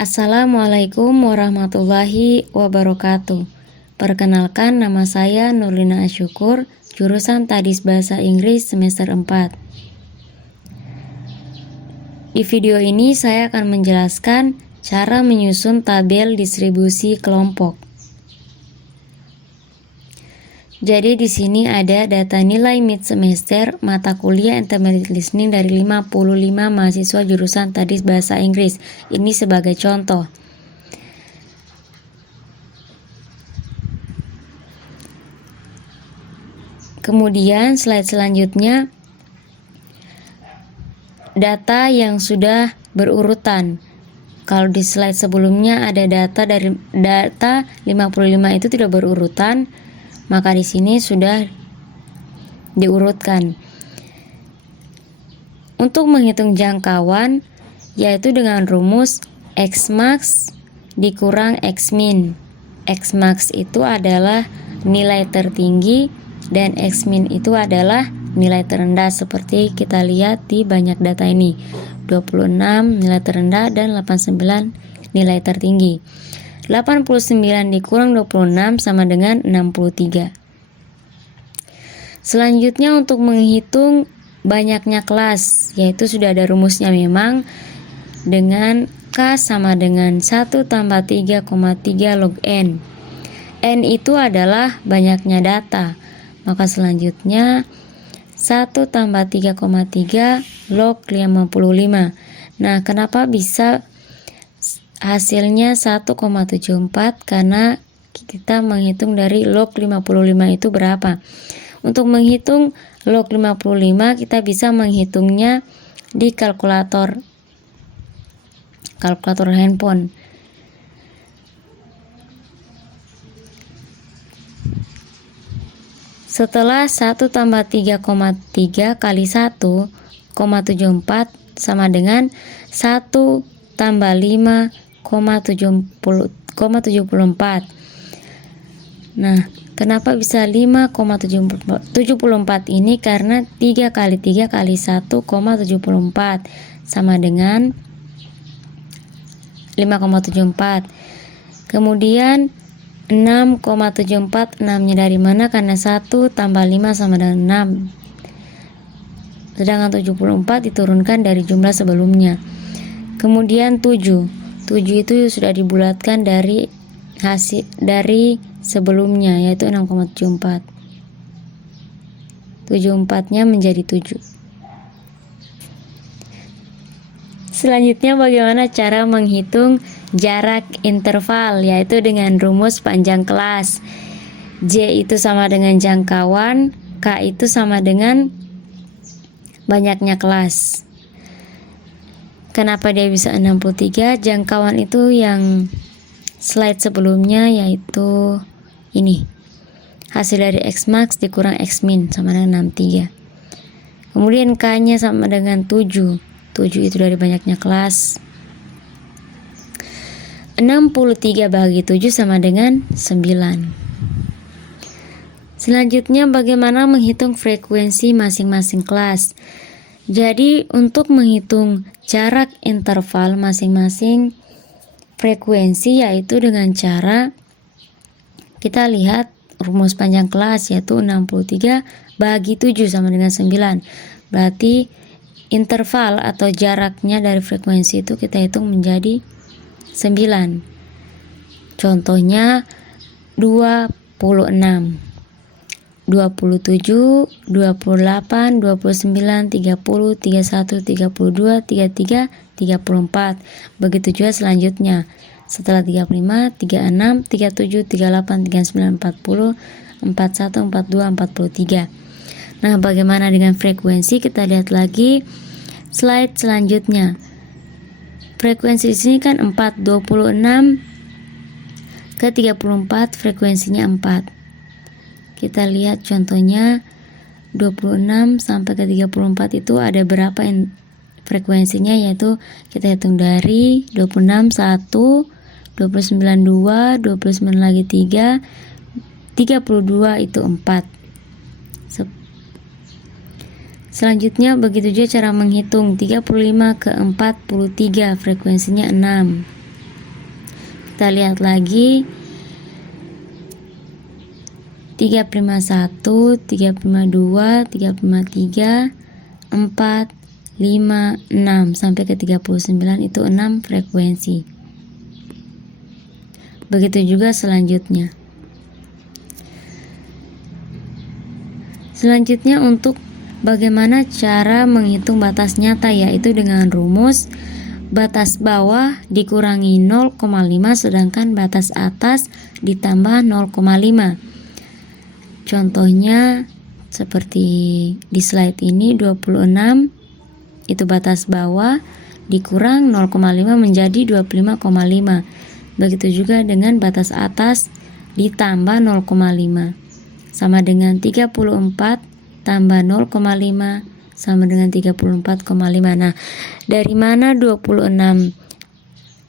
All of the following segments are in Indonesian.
Assalamualaikum warahmatullahi wabarakatuh. Perkenalkan, nama saya Nurlina Asyukur, jurusan Tadis Bahasa Inggris semester 4. Di video ini saya akan menjelaskan cara menyusun tabel distribusi kelompok. Jadi di sini ada data nilai mid semester mata kuliah intermediate listening dari 55 mahasiswa jurusan Tadis Bahasa Inggris. Ini sebagai contoh. Kemudian slide selanjutnya data yang sudah berurutan. Kalau di slide sebelumnya ada data 55 itu tidak berurutan, maka di sini sudah diurutkan. Untuk menghitung jangkauan, yaitu dengan rumus X-max dikurang X-min. X-max itu adalah nilai tertinggi dan X-min itu adalah nilai terendah, seperti kita lihat di banyak data ini. 26 nilai terendah dan 89 nilai tertinggi. 89 dikurang 26 sama dengan 63. Selanjutnya untuk menghitung banyaknya kelas, yaitu sudah ada rumusnya memang, dengan K sama dengan 1 tambah 3,3 log N. N itu adalah banyaknya data, maka selanjutnya 1 tambah 3,3 log 55. Nah, kenapa bisa hasilnya 1,74? Karena kita menghitung dari log 55 itu berapa. Untuk menghitung log 55 kita bisa menghitungnya di kalkulator handphone. Setelah 1 tambah 3,3 kali 1,74 sama dengan 1 tambah 5,74. Nah, kenapa bisa 5,74 ini? Karena 3 kali 3 kali 1,74 sama dengan 5,74. Kemudian 6,74, 6-nya dari mana? Karena 1 tambah 5 sama dengan 6. Sedangkan 74 diturunkan dari jumlah sebelumnya. Kemudian 7 itu sudah dibulatkan dari hasil dari sebelumnya, yaitu 6,74. 74-nya menjadi 7. Selanjutnya bagaimana cara menghitung jarak interval, yaitu dengan rumus panjang kelas. J itu sama dengan jangkauan, K itu sama dengan banyaknya kelas. Kenapa dia bisa 63? Jangkauan itu yang slide sebelumnya, yaitu ini. Hasil dari X-max dikurang X-min sama dengan 63. Kemudian K-nya sama dengan 7. 7 itu dari banyaknya kelas. 63 bagi 7 sama dengan 9. Selanjutnya bagaimana menghitung frekuensi masing-masing kelas. Jadi untuk menghitung jarak interval masing-masing frekuensi, yaitu dengan cara kita lihat rumus panjang kelas, yaitu 63 bagi 7 sama dengan 9. Berarti interval atau jaraknya dari frekuensi itu kita hitung menjadi 9. Contohnya 26, 27, 28, 29, 30, 31, 32, 33, 34. Begitu juga selanjutnya. Setelah 35, 36, 37, 38, 39, 40, 41, 42, 43. Nah, bagaimana dengan frekuensi? Kita lihat lagi slide selanjutnya. Frekuensi di sini kan 4, 26 ke 34, frekuensinya 4. Kita lihat contohnya 26 sampai ke 34 itu ada berapa frekuensinya, yaitu kita hitung dari 26 1, 29 2, 29 lagi 3, 32 itu 4. Selanjutnya begitu juga cara menghitung 35 ke 43, frekuensinya 6. Kita lihat lagi 351, 352, 353, 4, 5, 6 sampai ke 39 itu 6 frekuensi. Begitu juga selanjutnya. Selanjutnya untuk bagaimana cara menghitung batas nyata, yaitu dengan rumus batas bawah dikurangi 0,5 sedangkan batas atas ditambah 0,5. Contohnya seperti di slide ini 26 itu batas bawah dikurang 0,5 menjadi 25,5. Begitu juga dengan batas atas ditambah 0,5 sama dengan 34 tambah 0,5 sama dengan 34,5. Nah, dari mana 26?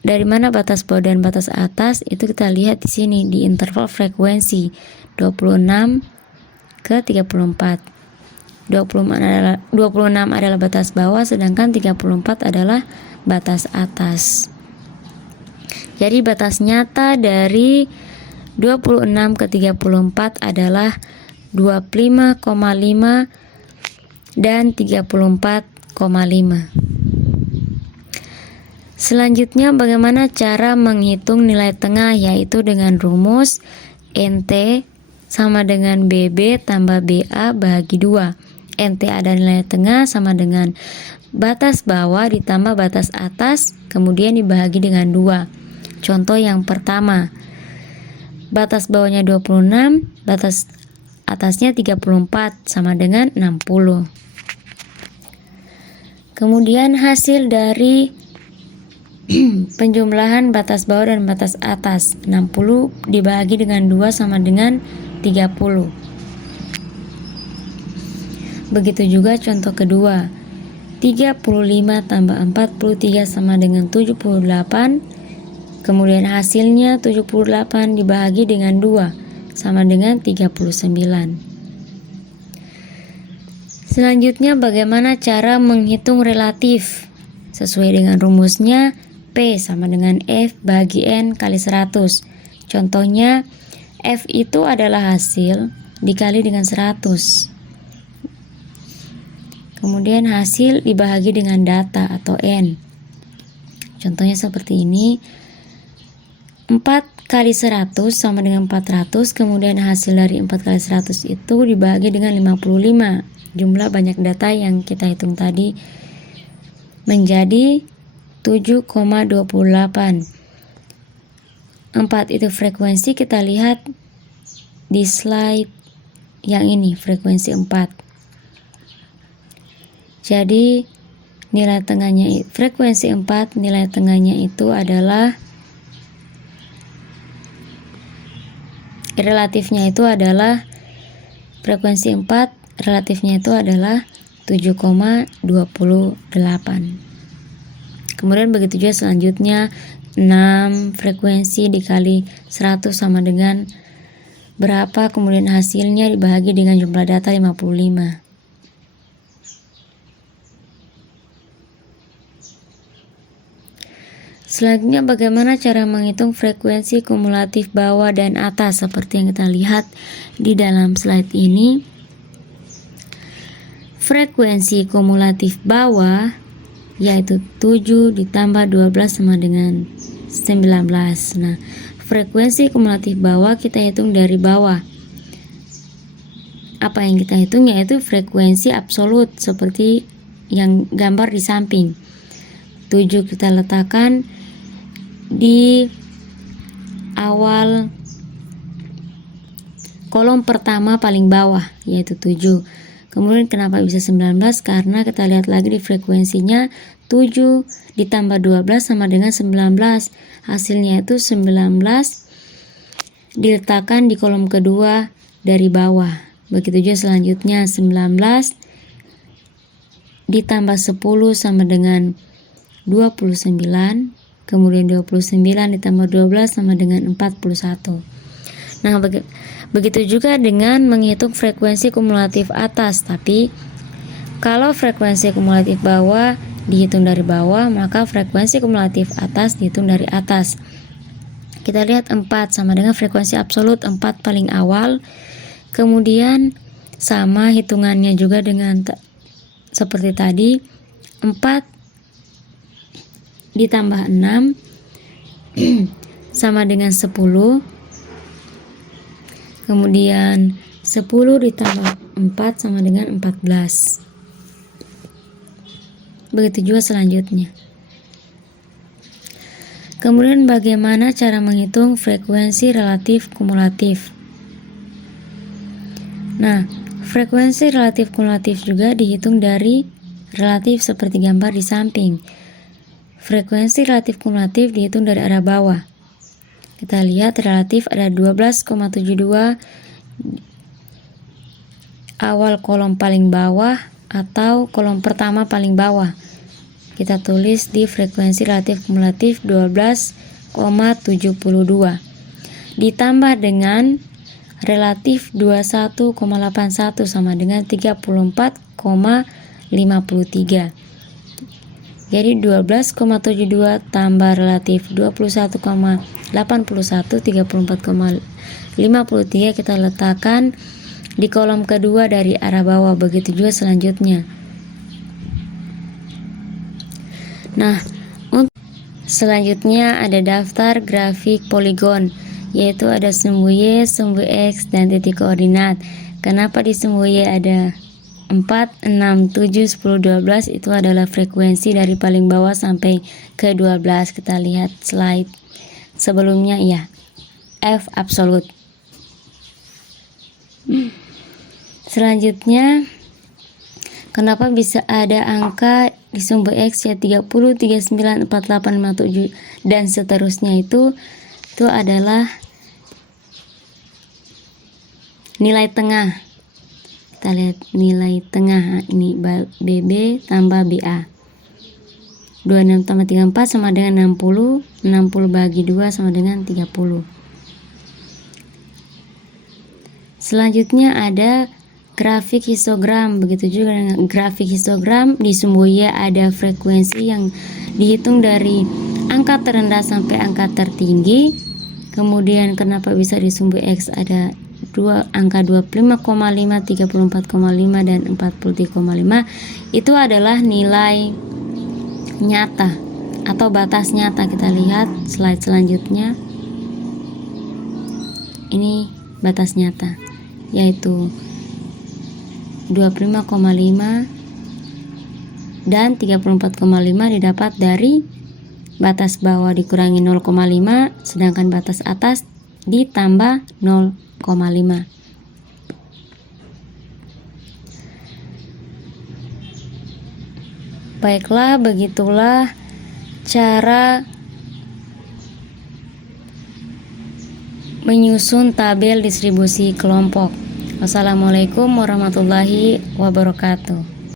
Dari mana batas bawah dan batas atas? Itu kita lihat di sini di interval frekuensi 26 ke 34. 26 adalah batas bawah sedangkan 34 adalah batas atas. Jadi batas nyata dari 26 ke 34 adalah 25,5 dan 34,5. Selanjutnya bagaimana cara menghitung nilai tengah, yaitu dengan rumus NT sama dengan BB tambah BA bahagi 2. NT ada nilai tengah sama dengan batas bawah ditambah batas atas kemudian dibahagi dengan 2. Contoh yang pertama, batas bawahnya 26, batas atasnya 34 sama dengan 60. Kemudian hasil dari penjumlahan batas bawah dan batas atas, 60 dibagi dengan 2 sama dengan 30. Begitu juga contoh kedua, 35 tambah 43 sama dengan 78. Kemudian hasilnya 78 dibagi dengan 2 sama dengan 39. Selanjutnya bagaimana cara menghitung relatif? Sesuai dengan rumusnya P sama dengan F bagi N kali 100. Contohnya F itu adalah hasil dikali dengan 100. Kemudian hasil dibahagi dengan data atau N. Contohnya seperti ini. 4 kali 100 sama dengan 400. Kemudian hasil dari 4 kali 100 itu dibagi dengan 55. Jumlah banyak data yang kita hitung tadi menjadi 7,28. 4 itu frekuensi, kita lihat di slide yang ini frekuensi 4. Jadi nilai tengahnya frekuensi 4, nilai tengahnya itu adalah relatifnya itu adalah frekuensi 4, relatifnya itu adalah 7,28. Kemudian begitu juga selanjutnya 6 frekuensi dikali 100 sama dengan berapa, kemudian hasilnya dibagi dengan jumlah data 55. Selanjutnya bagaimana cara menghitung frekuensi kumulatif bawah dan atas seperti yang kita lihat di dalam slide ini. Frekuensi kumulatif bawah yaitu 7 ditambah 12 sama dengan 19. Nah, frekuensi kumulatif bawah kita hitung dari bawah. Apa yang kita hitung yaitu frekuensi absolut seperti yang gambar di samping. 7 kita letakkan di awal kolom pertama paling bawah yaitu 7. Kemudian kenapa bisa 19? Karena kita lihat lagi di frekuensinya 7 ditambah 12 sama dengan 19. Hasilnya itu 19 diletakkan di kolom kedua dari bawah. Begitu juga selanjutnya 19 ditambah 10 sama dengan 29. Kemudian 29 ditambah 12 sama dengan 41. Nah, begitu juga dengan menghitung frekuensi kumulatif atas. Tapi kalau frekuensi kumulatif bawah dihitung dari bawah, maka frekuensi kumulatif atas dihitung dari atas. Kita lihat 4 sama dengan frekuensi absolut 4 paling awal. Kemudian sama hitungannya juga dengan seperti tadi, 4 ditambah 6 sama dengan 10. Kemudian 10 ditambah 4 sama dengan 14. Begitu juga selanjutnya. Kemudian bagaimana cara menghitung frekuensi relatif kumulatif? Nah, frekuensi relatif kumulatif juga dihitung dari relatif seperti gambar di samping. Frekuensi relatif kumulatif dihitung dari arah bawah. Kita lihat relatif ada 12,72 awal kolom paling bawah atau kolom pertama paling bawah. Kita tulis di frekuensi relatif kumulatif 12,72 ditambah dengan relatif 21,81 sama dengan 34,53. Jadi 12,72 tambah relatif 21,81 34,53 kita letakkan di kolom kedua dari arah bawah. Begitu juga selanjutnya. Nah, untuk selanjutnya ada daftar grafik poligon, yaitu ada sumbu Y, sumbu X, dan titik koordinat. Kenapa di sumbu Y ada 4, 6, 7, 10, 12? Itu adalah frekuensi dari paling bawah sampai ke 12. Kita lihat slide sebelumnya ya. F absolut. Selanjutnya, kenapa bisa ada angka di sumbu X ya 30, 39, 48, 57 dan seterusnya? Itu adalah nilai tengah. Kita lihat nilai tengah, ini BB tambah BA. 26 tambah 34 sama dengan 60. 60 bagi 2 sama dengan 30. Selanjutnya ada grafik histogram. Begitu juga dengan grafik histogram. Di sumbu Y ada frekuensi yang dihitung dari angka terendah sampai angka tertinggi. Kemudian kenapa bisa di sumbu X ada angka 25,5, 34,5 dan 43,5? Itu adalah nilai nyata atau batas nyata. Kita lihat slide selanjutnya. Ini batas nyata, yaitu 25,5 dan 34,5 didapat dari batas bawah dikurangi 0,5, sedangkan batas atas ditambah 0,5. Baiklah, begitulah cara menyusun tabel distribusi kelompok. Wassalamualaikum warahmatullahi wabarakatuh.